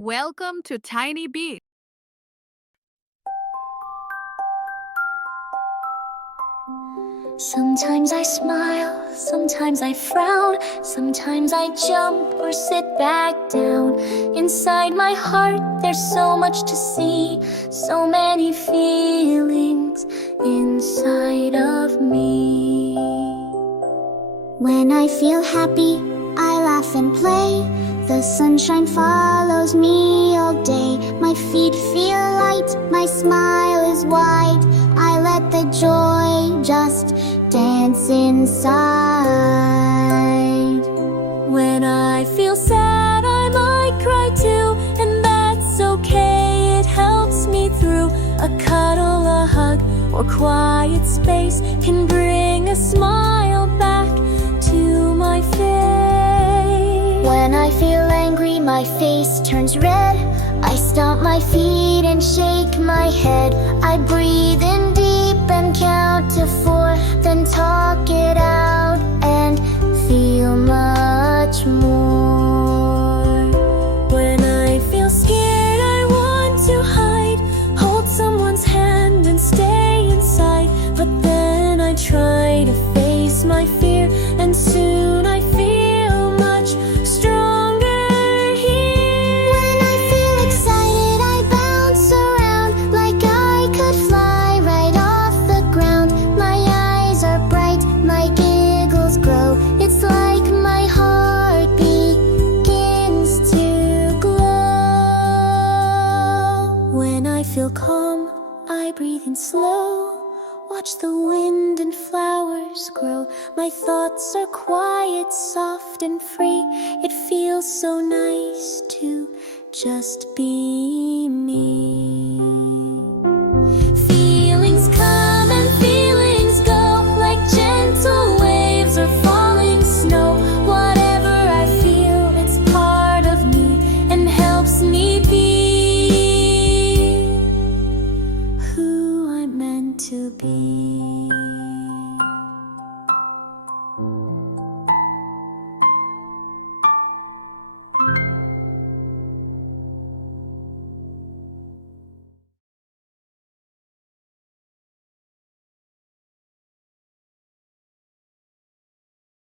Welcome to Tiny Beat. Sometimes I smile, sometimes I frown, sometimes I jump or sit back down. Inside my heart there's so much to see, so many feelings inside of me. When I feel happy, I laugh and play. The sunshine follows me all day. My feet feel light, my smile is wide. I let the joy just dance inside. When I feel sad, I might cry too, and that's okay, it helps me through. A cuddle, a hug, or quiet space can bring a smile back to my face. When I feel angry, my face turns red. I stomp my feet and shake my head. I breathe in deep and count to 4, then talk it out and feel much more. When I feel scared, I want to hide, hold someone's hand and stay inside. But then I try to face my fear, and soon I feel much stronger here. When I feel excited, I bounce around like I could fly right off the ground. My eyes are bright, my giggles grow. It's like my heart begins to glow. When I feel calm, I breathe in slow. Watch the wind and flowers grow. My thoughts are quiet, soft and free. It feels so nice to just be me. Feelings come and feelings go, like gentle waves or falling snow. Whatever I feel, it's part of me and helps me be who I'm meant to be.